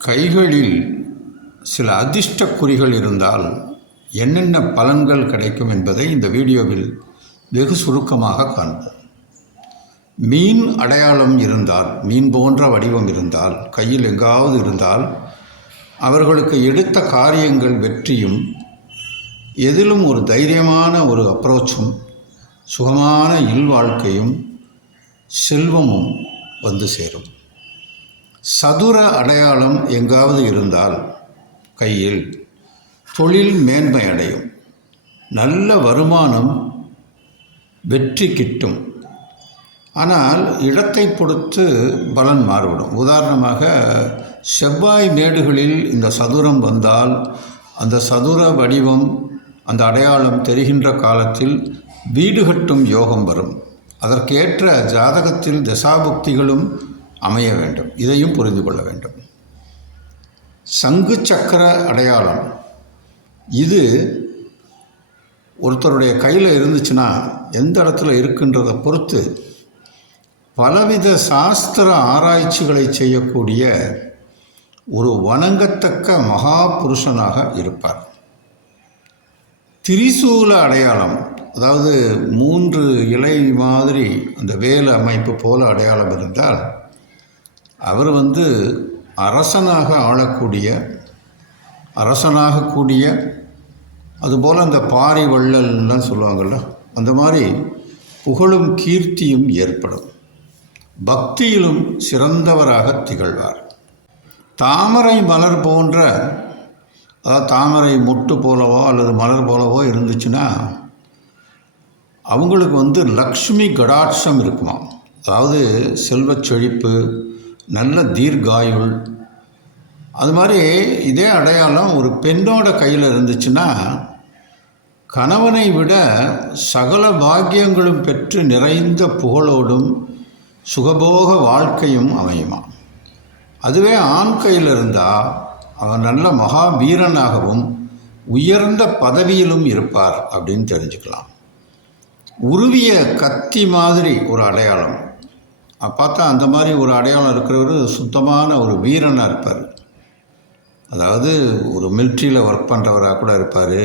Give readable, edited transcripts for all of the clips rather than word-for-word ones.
கைகளில் சில அதிர்ஷ்ட குறிகள் இருந்தால் என்னென்ன பலன்கள் கிடைக்கும் என்பதை இந்த வீடியோவில் வெகு சுருக்கமாக காண்போம். மீன் அடையாளம் இருந்தால், மீன் போன்ற வடிவம் இருந்தால், கையில் எங்காவது இருந்தால் அவர்களுக்கு எடுத்த காரியங்கள் வெற்றியும், எதிலும் ஒரு தைரியமான ஒரு அப்ரோச்சும், சுகமான இல்வாழ்க்கையும், செல்வமும் வந்து சேரும். சதுர அடையாளம் எங்காவது இருந்தால் கையில் தொழில் மேன்மை அடையும், நல்ல வருமானம், வெற்றி கிட்டும். ஆனால் இடத்தை பொறுத்து பலன் மாறுபடும். உதாரணமாக செவ்வாய் மேடுகளில் இந்த சதுரம் வந்தால் அந்த சதுர வடிவம், அந்த அடையாளம் தெரிகின்ற காலத்தில் வீடு கட்டும் யோகம் வரும். அதற்கேற்ற ஜாதகத்தில் தசாபுக்திகளும் அமைய வேண்டும். இதையும் புரிந்து கொள்ள வேண்டும். சங்கு சக்கர அடையாளம் இது ஒருத்தருடைய கையில் இருந்துச்சுன்னா எந்த இடத்துல இருக்குன்றதை பொறுத்து பலவித சாஸ்திர ஆராய்ச்சிகளை செய்யக்கூடிய ஒரு வணங்கத்தக்க மகா புருஷனாக இருப்பார். திரிசூல அடையாளம், அதாவது 3 இலை மாதிரி அந்த வேல் அமைப்பு போல அடையாளம் இருந்தால் அவர் அரசனாக ஆளக்கூடிய, அரசனாகக்கூடிய, அதுபோல் அந்த பாரி வள்ளல்லாம் சொல்லுவாங்கள்ல, அந்த மாதிரி புகழும் கீர்த்தியும் ஏற்படும். பக்தியிலும் சிறந்தவராக திகழ்வார். தாமரை மலர் போன்ற, அதாவது தாமரை மொட்டு போலவோ அல்லது மலர் போலவோ இருந்துச்சுன்னா அவங்களுக்கு லக்ஷ்மி கடாட்சம் இருக்குமா. அதாவது செல்வச் செழிப்பு, நல்ல தீர்காயுள். அது மாதிரி இதே அடையாளம் ஒரு பெண்ணோட கையில் இருந்துச்சுன்னா கணவனை விட சகல பாக்கியங்களும் பெற்று நிறைந்த புகழோடும் சுகபோக வாழ்க்கையும் அமையுமா. அதுவே ஆண் கையில் இருந்தால் அவன் நல்ல மகா வீரனாகவும் உயர்ந்த பதவியிலும் இருப்பார் அப்படின்னு தெரிஞ்சுக்கலாம். உருவிய கத்தி மாதிரி ஒரு அடையாளம் பார்த்தா அந்த மாதிரி ஒரு அடையாளம் இருக்கிறவர் சுத்தமான ஒரு வீரனாக இருப்பார். அதாவது ஒரு மிலிட்ரியில் ஒர்க் பண்ணுறவராக கூட இருப்பார்.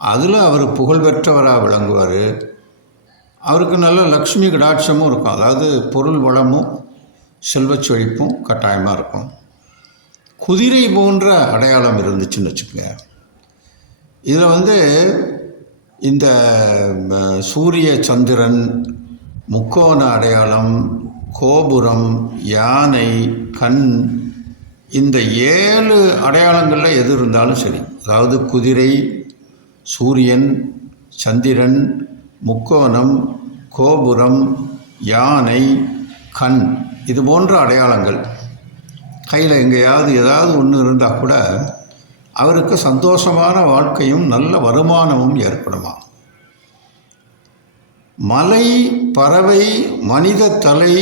அதில் அவர் புகழ்பெற்றவராக விளங்குவார். அவருக்கு நல்ல லக்ஷ்மி கடாட்சமும் இருக்கும். அதாவது பொருள் வளமும் செல்வச் செழிப்பும் கட்டாயமாக இருக்கும். குதிரை போன்ற அடையாளம் இருந்துச்சுன்னு வச்சுக்கோங்க. இதில் இந்த சூரிய சந்திரன், முக்கோண அடையாளம், கோபுரம், யானை, கண், இந்த 7 அடையாளங்களில் எது இருந்தாலும் சரி, அதாவது குதிரை, சூரியன், சந்திரன், முக்கோணம், கோபுரம், யானை, கண், இது போன்ற அடையாளங்கள் கையில் எங்கேயாவது ஏதாவது ஒன்று இருந்தால் கூட அவருக்கு சந்தோஷமான வாழ்க்கையும் நல்ல வருமானமும் ஏற்படுமா. மலை, பறவை, மனித தலை,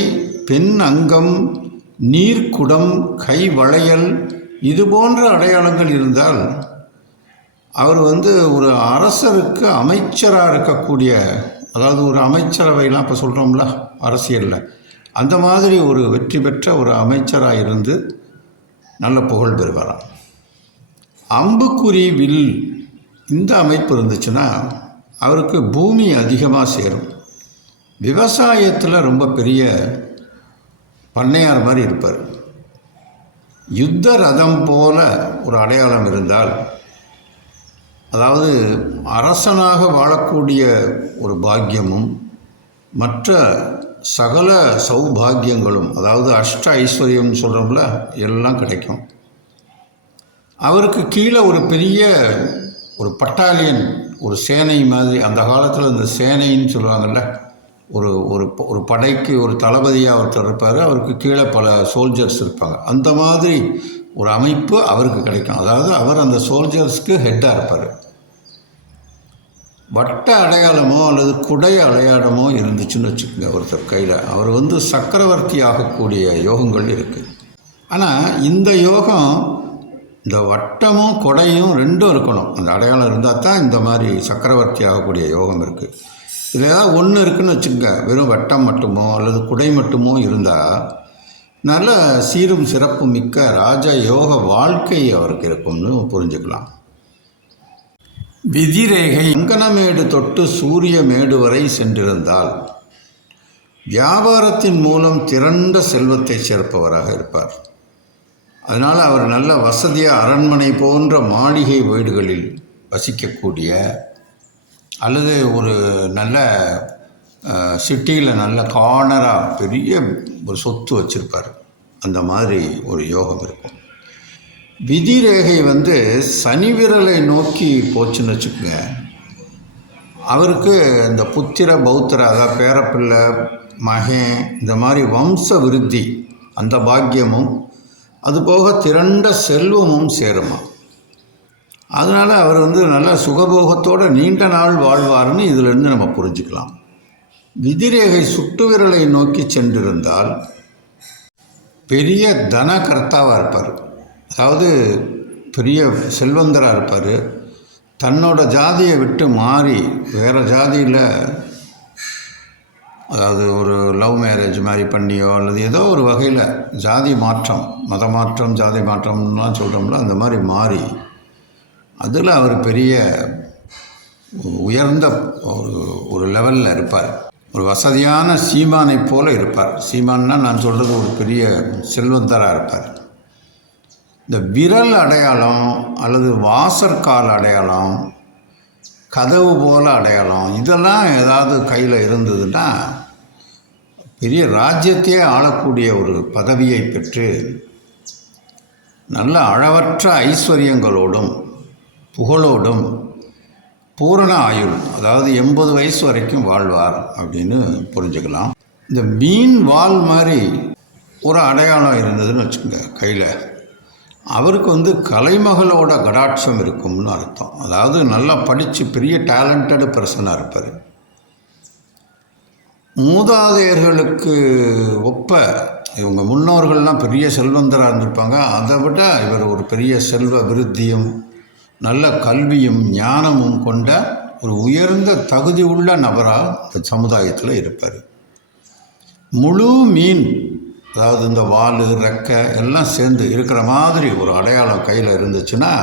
பெண் அங்கம், நீர்க்குடம், கை வளையல், இது போன்ற அடையாளங்கள் இருந்தால் அவர் ஒரு அரசருக்கு அமைச்சராக இருக்கக்கூடிய, அதாவது ஒரு அமைச்சரவைலாம் இப்போ சொல்கிறோம்ல அரசியலில், அந்த மாதிரி ஒரு வெற்றி பெற்ற ஒரு அமைச்சராக இருந்து நல்ல புகழ் பெறுவாராம். அம்புக்குறி, வில், இந்த அமைப்பு இருந்துச்சுன்னா அவருக்கு பூமி அதிகமாக சேரும். விவசாயத்தில் ரொம்ப பெரிய பண்ணையார் மாதிரி இருப்பார். யுத்த ரதம் போல ஒரு அடையாளம் இருந்தால், அதாவது அரசனாக வாழக்கூடிய ஒரு பாக்கியமும் மற்ற சகல சௌபாகியங்களும், அதாவது அஷ்ட ஐஸ்வர்யம் சொல்கிறோம்ல, எல்லாம் கிடைக்கும். அவருக்கு கீழே ஒரு பெரிய ஒரு பட்டாலியன், ஒரு சேனை மாதிரி, அந்த காலத்தில் இந்த சேனைன்னு சொல்லுவாங்கள்ல, ஒரு ஒரு ஒரு படைக்கு ஒரு தளபதியாக ஒருத்தர் இருப்பார். அவருக்கு கீழே பல சோல்ஜர்ஸ் இருப்பாங்க. அந்த மாதிரி ஒரு அமைப்பு அவருக்கு கிடைக்கும். அதாவது அவர் அந்த சோல்ஜர்ஸ்க்கு ஹெட்டாக இருப்பார். வட்ட அடையாளமோ அல்லது குடை அடையாளமோ இருந்துச்சுன்னு வச்சுக்கோங்க ஒருத்தர் கையில், அவர் சக்கரவர்த்தி ஆகக்கூடிய யோகங்கள் இருக்குது. ஆனால் இந்த யோகம், இந்த வட்டமும் கொடையும் ரெண்டும் இருக்கணும். அந்த அடையாளம் இருந்தால் தான் இந்த மாதிரி சக்கரவர்த்தி ஆகக்கூடிய யோகம் இருக்குது. இதில் ஏதாவது ஒன்று இருக்குதுன்னு வச்சுக்கோங்க, வெறும் வட்டம் மட்டுமோ அல்லது குடை மட்டுமோ இருந்தால் நல்ல சீரும் சிறப்பும் மிக்க ராஜ யோக வாழ்க்கை அவருக்கு இருக்கும்னு புரிஞ்சுக்கலாம். விதிரேகை அங்கனமேடு தொட்டு சூரிய மேடு வரை சென்றிருந்தால் வியாபாரத்தின் மூலம் திரண்ட செல்வத்தை சேர்ப்பவராக இருப்பார். அதனால் அவர் நல்ல வசதியாக அரண்மனை போன்ற மாளிகை வீடுகளில் வசிக்கக்கூடிய அல்லது ஒரு நல்ல சிட்டியில் நல்ல கார்னராக பெரிய ஒரு சொத்து வச்சுருப்பார். அந்த மாதிரி ஒரு யோகம் இருக்கும். விதி ரேகை சனி விரலை நோக்கி போச்சுன்னு வச்சுக்கோங்க, அவருக்கு இந்த புத்திர பௌத்திர அதாவது பேரப்பிள்ளை மகன் இந்த மாதிரி வம்ச விருத்தி அந்த பாக்கியமும் அதுபோக திரண்ட செல்வமும் சேருமா. அதனால் அவர் நல்ல சுகபோகத்தோடு நீண்ட நாள் வாழ்வார்னு இதிலிருந்து நம்ம புரிஞ்சுக்கலாம். விதிரேகை சுட்டு விரலை நோக்கி சென்றிருந்தால் பெரிய தனகர்த்தாவாக இருப்பார். அதாவது பெரிய செல்வந்தராக இருப்பார். தன்னோட ஜாதியை விட்டு மாறி வேறு ஜாதியில், அதாவது ஒரு லவ் மேரேஜ் மாதிரி பண்ணியோ அல்லது ஏதோ ஒரு வகையில் ஜாதி மாற்றம், மத மாற்றம், ஜாதி மாற்றம்லாம் சொல்கிறோம்ல, அந்த மாதிரி மாறி அதில் அவர் பெரிய உயர்ந்த ஒரு லெவலில் இருப்பார். ஒரு வசதியான சீமானை போல இருப்பார். சீமான்னா நான் சொல்கிறது ஒரு பெரிய செல்வந்தராக இருப்பார். இந்த விரல் அடையாளம் அல்லது வாசற்கால் அடையாளம், கதவு போல அடையாளம், இதெல்லாம் ஏதாவது கையில் இருந்ததுன்னா பெரிய ராஜ்யத்தையே ஆளக்கூடிய ஒரு பதவியை பெற்று நல்ல அளவற்ற ஐஸ்வர்யங்களோடும் புகழோடும் பூரண ஆயுள், அதாவது 80 வயசு வரைக்கும் வாழ்வார் அப்படின்னு புரிஞ்சுக்கலாம். இந்த மீன் வால் மாதிரி ஒரு அடையாளம் இருந்ததுன்னு வச்சுக்கோங்க கையில், அவருக்கு கலைமகளோட கடாட்சம் இருக்கும்னு அர்த்தம். அதாவது நல்லா படித்து பெரிய டேலண்டட் பர்சனாக இருப்பார். மூதாதையர்களுக்கு ஒப்ப இவங்க முன்னோர்கள்லாம் பெரிய செல்வந்தராக இருந்திருப்பாங்க. அதை விட இவர் ஒரு பெரிய செல்வ விருத்தியும் நல்ல கல்வியும் ஞானமும் கொண்ட ஒரு உயர்ந்த தகுதி உள்ள நபராக இந்த சமுதாயத்தில் இருப்பார். முழு மீன், அதாவது இந்த வால் ரெக்கை எல்லாம் சேர்ந்து இருக்கிற மாதிரி ஒரு அடையாளம் கையில் இருந்துச்சுன்னா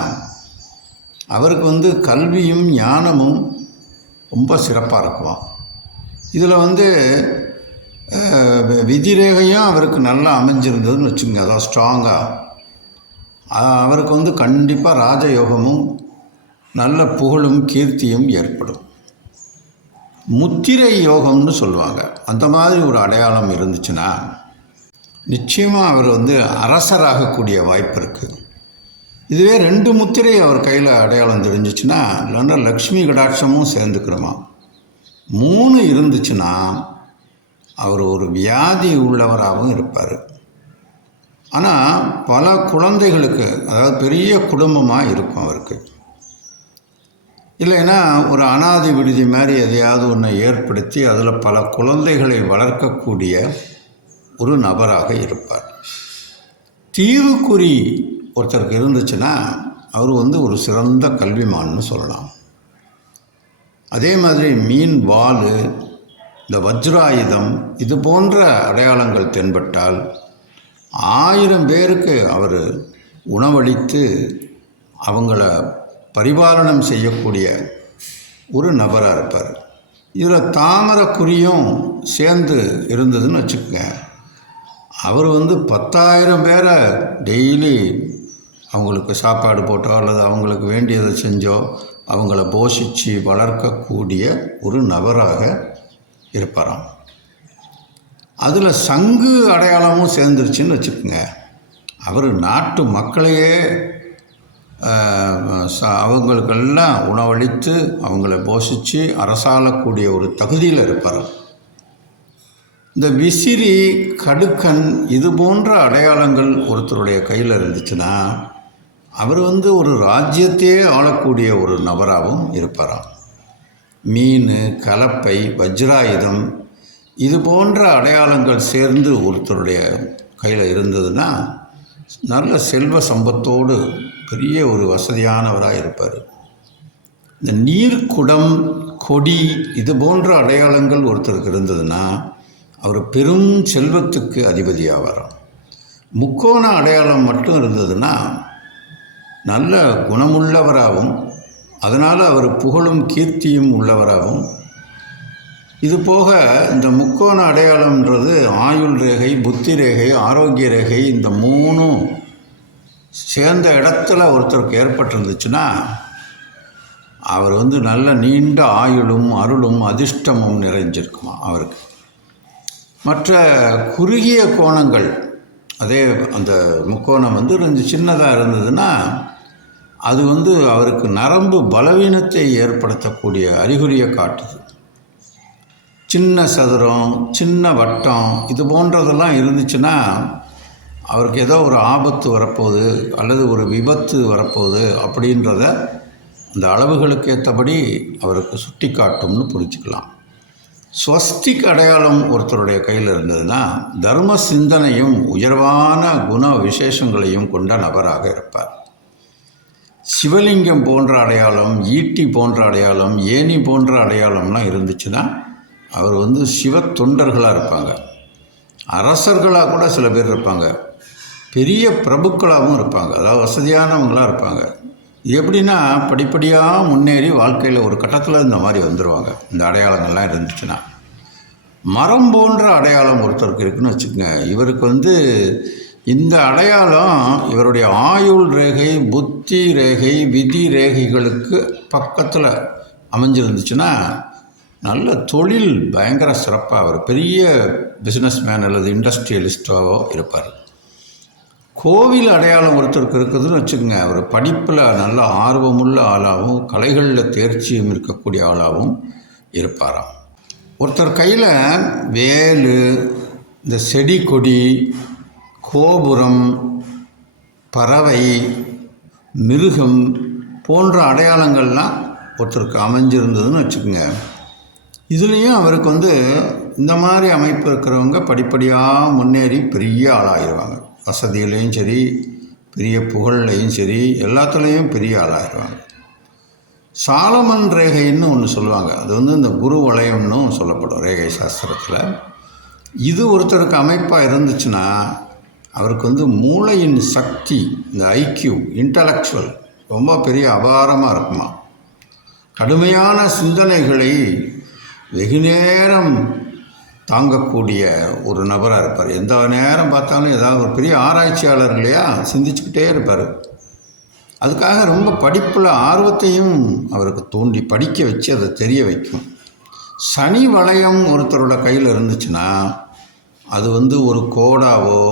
அவருக்கு கல்வியும் ஞானமும் ரொம்ப சிறப்பாக இருக்குவான். இதில் விதிரேகையும் அவருக்கு நல்லா அமைஞ்சிருந்ததுன்னு வச்சுக்கோங்க, அதாவது ஸ்ட்ராங்காக அவருக்கு கண்டிப்பாக ராஜயோகமும் நல்ல புகழும் கீர்த்தியும் ஏற்படும். முத்திரை யோகம்னு சொல்லுவாங்க. அந்த மாதிரி ஒரு அடையாளம் இருந்துச்சுன்னா நிச்சயமாக அவர் அரசராகக்கூடிய வாய்ப்பு இருக்குது. இதுவே 2 முத்திரை அவர் கையில் அடையாளம் தெரிஞ்சிச்சுன்னா இல்லைன்னா லக்ஷ்மி கடாட்சமும் சேர்ந்துக்கிறோமா. 3 இருந்துச்சுன்னா அவர் ஒரு வியாதி உள்ளவராகவும் இருப்பார். ஆனால் பல குழந்தைகளுக்கு, அதாவது பெரிய குடும்பமாக இருக்கும் அவருக்கு. இல்லைன்னா ஒரு அனாதை விடுதி மாதிரி எதையாவது ஒன்றை ஏற்படுத்தி அதில் பல குழந்தைகளை வளர்க்கக்கூடிய ஒரு நபராக இருப்பார். தீவுக்குறி ஒருத்தருக்கு இருந்துச்சுன்னா அவர் ஒரு சிறந்த கல்விமான்னு சொல்லலாம். அதே மாதிரி மீன் வால், இந்த வஜ்ராயுதம், இது போன்ற அடையாளங்கள் தென்பட்டால் 1000 பேருக்கு அவர் உணவளித்து அவங்கள பரிபாலனம் செய்யக்கூடிய ஒரு நபராக இருப்பார். இதில் தாமரை குறியும் சேர்ந்து இருந்ததுன்னு வச்சுக்கோங்க, அவர் 10,000 பேரை டெய்லி அவங்களுக்கு சாப்பாடு போட்டோ அல்லது அவங்களுக்கு வேண்டியதை செஞ்சோ அவங்கள போஷித்து வளர்க்கக்கூடிய ஒரு நபராக இருப்பாராம். அதில் சங்கு அடையாளமும் சேர்ந்துருச்சுன்னு வச்சுக்கோங்க, அவர் நாட்டு மக்களையே அவங்களுக்கெல்லாம் உணவளித்து அவங்கள போஷித்து அரசாளக்கூடிய ஒரு தகுதியில் இருப்பார். இந்த விசிறி, கடுக்கன் இது போன்ற அடையாளங்கள் ஒருத்தருடைய கையில் இருந்துச்சுன்னா அவர் ஒரு ராஜ்யத்தையே ஆளக்கூடிய ஒரு நபராகவும் இருப்பாராம். மீன், கலப்பை, வஜ்ராயுதம் இது போன்ற அடையாளங்கள் சேர்ந்து ஒருத்தருடைய கையில் இருந்ததுன்னா நல்ல செல்வ சம்பத்தோடு பெரிய ஒரு வசதியானவராக இருப்பார். இந்த நீர்க்குடம், கொடி இது போன்ற அடையாளங்கள் ஒருத்தருக்கு இருந்ததுன்னா அவர் பெரும் செல்வத்துக்கு அதிபதியாவாராம். முக்கோண அடையாளம் மட்டும் இருந்ததுன்னா நல்ல குணமுள்ளவராகவும் அதனால் அவர் புகழும் கீர்த்தியும் உள்ளவராகவும், இது போக இந்த முக்கோண அடையாளம்ன்றது ஆயுள் ரேகை, புத்தி ரேகை, ஆரோக்கிய ரேகை, இந்த மூணும் சேர்ந்த இடத்துல ஒருத்தருக்கு ஏற்பட்டிருந்துச்சுன்னா அவர் நல்ல நீண்ட ஆயுளும் அருளும் அதிர்ஷ்டமும் நிறைஞ்சிருக்குமா அவருக்கு. மற்ற குறுகிய கோணங்கள், அதே அந்த முக்கோணம் கொஞ்சம் சின்னதாக இருந்ததுன்னா அது அவருக்கு நரம்பு பலவீனத்தை ஏற்படுத்தக்கூடிய அறிகுறியை காட்டுது. சின்ன சதுரம், சின்ன வட்டம், இது போன்றதெல்லாம் இருந்துச்சுன்னா அவருக்கு ஏதோ ஒரு ஆபத்து வரப்போகுது அல்லது ஒரு விபத்து வரப்போகுது அப்படின்றத அந்த அளவுகளுக்கு ஏற்றபடி அவருக்கு சுட்டி காட்டும்னு புரிஞ்சுக்கலாம். ஸ்வஸ்திக் அடையாளம் ஒருத்தருடைய கையில் இருந்ததுன்னா தர்ம சிந்தனையும் உயர்வான குண விசேஷங்களையும் கொண்ட நபராக இருப்பார். சிவலிங்கம் போன்ற அடையாளம், ஈட்டி போன்ற அடையாளம், ஏணி போன்ற அடையாளம்லாம் இருந்துச்சுன்னா அவர் சிவ தொண்டர்களாக இருப்பாங்க. அரசர்களாக கூட சில பேர் இருப்பாங்க. பெரிய பிரபுக்களாகவும் இருப்பாங்க. அதாவது வசதியானவங்களாக இருப்பாங்க. எப்படின்னா படிப்படியாக முன்னேறி வாழ்க்கையில் ஒரு கட்டத்தில் இந்த மாதிரி வந்துடுவாங்க. இந்த அடையாளங்கள்லாம் இருந்துச்சுன்னா மரம் போன்ற அடையாளம் ஒருத்தருக்கு இருக்குன்னு வச்சுக்கோங்க. இவருக்கு இந்த அடையாளம் இவருடைய ஆயுள் ரேகை, புத்தி ரேகை, விதி ரேகைகளுக்கு பக்கத்தில் அமைஞ்சிருந்துச்சுன்னா நல்ல தொழில் பயங்கர சிறப்பாக, அவர் பெரிய பிஸ்னஸ் மேன் அல்லது இண்டஸ்ட்ரியலிஸ்டாவோ இருப்பார். கோவில் அடையாளம் ஒருத்தருக்கு இருக்குதுன்னு வச்சுக்கோங்க. அவர் படிப்பில் நல்ல ஆர்வமுள்ள ஆளாகவும் கலைகளில் தேர்ச்சியும் இருக்கக்கூடிய ஆளாகவும் இருப்பாராம். ஒருத்தர் கையில் வேலு, இந்த செடி கொடி, கோபுரம், பறவை, மிருகம் போன்ற அடையாளங்கள்லாம் ஒருத்தருக்கு அமைஞ்சிருந்ததுன்னு வச்சுக்கோங்க. இதுலேயும் அவருக்கு இந்த மாதிரி அமைப்பு இருக்கிறவங்க படிப்படியாக முன்னேறி பெரிய ஆளாகிடுவாங்க. வசதியிலையும் சரி, பெரிய புகழ்லையும் சரி, எல்லாத்துலேயும் பெரிய ஆளாகிடுவாங்க. சாலமன் ரேகைன்னு ஒன்று சொல்லுவாங்க. அது இந்த குரு வளையம்னு சொல்லப்படும் ரேகை சாஸ்திரத்தில். இது ஒருத்தருக்கு அமைப்பாக இருந்துச்சுன்னா அவருக்கு மூளையின் சக்தி, இந்த ஐக்யூ, இன்டலெக்சுவல் ரொம்ப பெரிய அபாரமாக இருக்குமா. கடுமையான சிந்தனைகளை வெகு நேரம் தாங்கக்கூடிய ஒரு நபராக இருப்பார். எந்த நேரம் பார்த்தாலும் ஏதாவது ஒரு பெரிய ஆராய்ச்சியாளர் இல்லையா, சிந்திச்சுக்கிட்டே இருப்பார். அதுக்காக ரொம்ப படிப்பில் ஆர்வத்தையும் அவருக்கு தூண்டி படிக்க வச்சு அதை தெரிய வைக்கும். சனி வளையம் ஒருத்தரோட கையில் இருந்துச்சுன்னா அது ஒரு கோடாவோ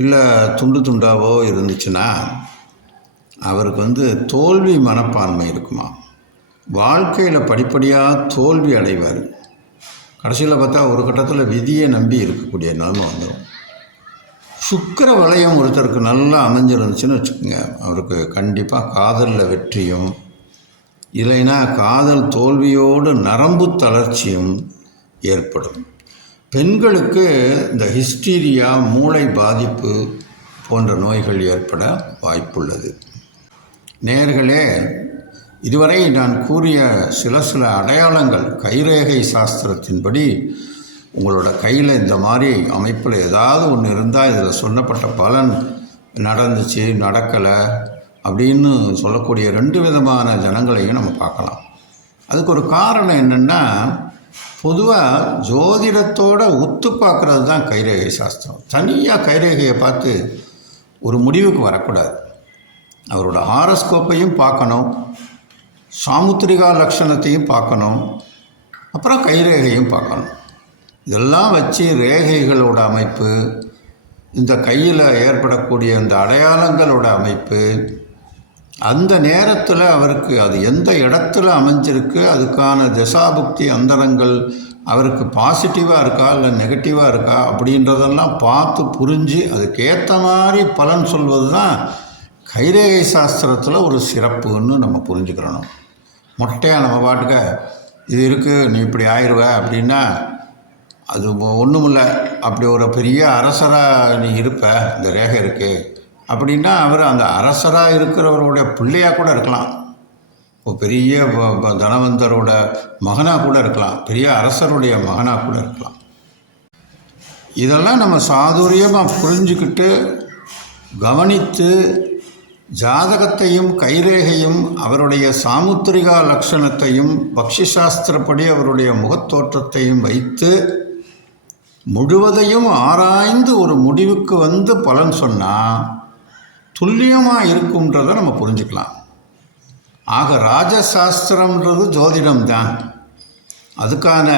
இல்லை துண்டு துண்டாவோ இருந்துச்சுன்னா அவருக்கு தோல்வி மனப்பான்மை இருக்குமா. வாழ்க்கையில் படிப்படியாக தோல்வி அடைவார். கடைசியில் பார்த்தா ஒரு கட்டத்தில் விதியை நம்பி இருக்கக்கூடிய நிலைமை வந்துடும். சுக்கிர வளையம் ஒருத்தருக்கு நல்லா அமைஞ்சிருந்துச்சுன்னு வச்சுக்கோங்க. அவருக்கு கண்டிப்பாக காதலில் வெற்றியும், இல்லைன்னா காதல் தோல்வியோடு நரம்பு தளர்ச்சியும் ஏற்படும். பெண்களுக்கு இந்த ஹிஸ்டீரியா, மூளை பாதிப்பு போன்ற நோய்கள் ஏற்பட வாய்ப்புள்ளது. நேயர்களே, இதுவரை நான் கூறிய சில அடையாளங்கள் கைரேகை சாஸ்திரத்தின்படி உங்களோட கையில் இந்த மாதிரி அமைப்பில் ஏதாவது ஒன்று இருந்தால் இதில் சொல்லப்பட்ட பலன் நடந்துச்சு, நடக்கலை அப்படின்னு சொல்லக்கூடிய 2 விதமான ஜனங்களையும் நம்ம பார்க்கலாம். அதுக்கு ஒரு காரணம் என்னென்னா, பொதுவாக ஜோதிடத்தோட ஒத்து பார்க்குறது தான் கைரேகை சாஸ்திரம். தனியாக கைரேகையை பார்த்து ஒரு முடிவுக்கு வரக்கூடாது. அவரோட ஹாரஸ்கோப்பையும் பார்க்கணும், சாமுத்திரிகா லட்சணத்தையும் பார்க்கணும், அப்புறம் கைரேகையும் பார்க்கணும். இதெல்லாம் வச்சு ரேகைகளோட அமைப்பு, இந்த கையில் ஏற்படக்கூடிய இந்த அடையாளங்களோட அமைப்பு, அந்த நேரத்தில் அவருக்கு அது எந்த இடத்துல அமைஞ்சிருக்கு, அதுக்கான தசாபுக்தி அந்தரங்கள் அவருக்கு பாசிட்டிவாக இருக்கா இல்லை நெகட்டிவாக இருக்கா அப்படின்றதெல்லாம் பார்த்து புரிஞ்சு அதுக்கேற்ற மாதிரி பலன் சொல்வது தான் கைரேகை சாஸ்திரத்தில் ஒரு சிறப்புன்னு நம்ம புரிஞ்சுக்கிறணும். மொட்டையாக நம்ம பாட்டுக்க இது இருக்குது, நீ இப்படி ஆயிடுவ அப்படின்னா அது ஒன்றுமில்ல. அப்படி ஒரு பெரிய அரசராக நீ இருப்ப, இந்த ரேகை இருக்குது அப்படின்னா அவர் அந்த அரசராக இருக்கிறவருடைய பிள்ளையாக கூட இருக்கலாம், ஒரு பெரிய தனவந்தரோட மகனாக கூட இருக்கலாம், பெரிய அரசருடைய மகனாக கூட இருக்கலாம். இதெல்லாம் நம்ம சாதுரியமாக புரிஞ்சுக்கிட்டு கவனித்து ஜாதகத்தையும் கைரேகையும் அவருடைய சாமுத்திரிகா லட்சணத்தையும் பக்ஷி சாஸ்திரப்படி அவருடைய முகத்தோற்றத்தையும் வைத்து முழுவதையும் ஆராய்ந்து ஒரு முடிவுக்கு வந்து பலன் சொன்னால் துல்லியமாக இருக்கும்ன்றதை நம்ம புரிஞ்சுக்கலாம். ஆக ராஜசாஸ்திரம்ன்றது ஜோதிடம்தான். அதுக்கான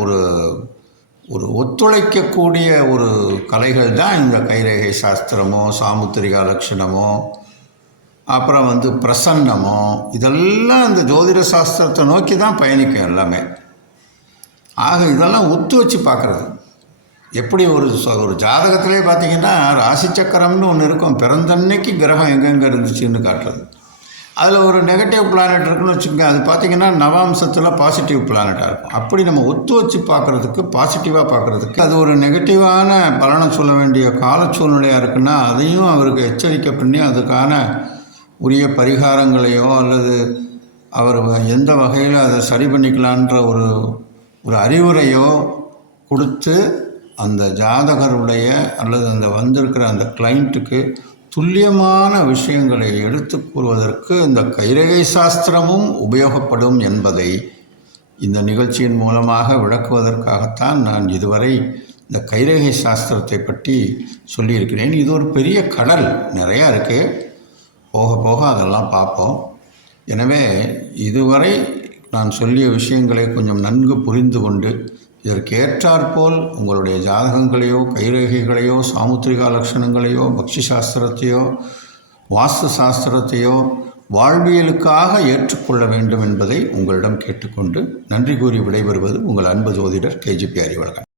ஒரு ஒரு ஒத்துழைக்கக்கூடிய ஒரு கலைகள் தான் இந்த கைரேகை சாஸ்திரமோ சாமுத்திரிகா லட்சணமோ அப்புறம் பிரசன்னமோ, இதெல்லாம் இந்த ஜோதிட சாஸ்திரத்தை நோக்கி தான் பயணிக்கும் எல்லாமே. ஆக இதெல்லாம் ஒத்து வச்சு பார்க்குறது. எப்படி ஒரு ஜாதகத்திலே பார்த்திங்கன்னா ராசி சக்கரம்னு ஒன்று இருக்கும், பிறந்தன்னைக்கு கிரகம் எங்கெங்கே இருந்துச்சுன்னு காட்டுறது. அதில் ஒரு நெகட்டிவ் பிளானட் இருக்குன்னு வச்சுக்கோங்க, அது பார்த்திங்கன்னா நவாம்சத்தில் பாசிட்டிவ் பிளானட்டாக இருக்கும். அப்படி நம்ம ஒத்து வச்சு பார்க்குறதுக்கு, பாசிட்டிவாக பார்க்குறதுக்கு, அது ஒரு நெகட்டிவான பலனை சொல்ல வேண்டிய கால சூழ்நிலையாக இருக்குன்னா அதையும் அவருக்கு எச்சரிக்கை பண்ணி அதுக்கான உரிய பரிகாரங்களையோ அல்லது அவர் எந்த வகையில் அதை சரி பண்ணிக்கலான்ற ஒரு அறிவுரையோ கொடுத்து அந்த ஜாதகருடைய அல்லது அந்த வந்திருக்கிற அந்த கிளைண்ட்டுக்கு துல்லியமான விஷயங்களை எடுத்து கூறுவதற்கு இந்த கைரேகை சாஸ்திரமும் உபயோகப்படும் என்பதை இந்த நிகழ்ச்சியின் மூலமாக விளக்குவதற்காகத்தான் நான் இதுவரை இந்த கைரேகை சாஸ்திரத்தை பற்றி சொல்லியிருக்கிறேன். இது ஒரு பெரிய கடல், நிறையா இருக்குது. போக போக அதெல்லாம் பார்ப்போம். எனவே இதுவரை நான் சொல்லிய விஷயங்களை கொஞ்சம் நன்கு புரிந்து கொண்டு இதற்கேற்றாற்போல் உங்களுடைய ஜாதகங்களையோ கைரேகைகளையோ சாமுத்திரிகா லட்சணங்களையோ பக்ஷி சாஸ்திரத்தையோ வாஸ்து சாஸ்திரத்தையோ வாழ்வியலுக்காக ஏற்றுக்கொள்ள வேண்டும் என்பதை உங்களிடம் கேட்டுக்கொண்டு நன்றி கூறி விடைபெறுவது உங்கள் அன்பு ஜோதிடர் KGP அறிவழகன்.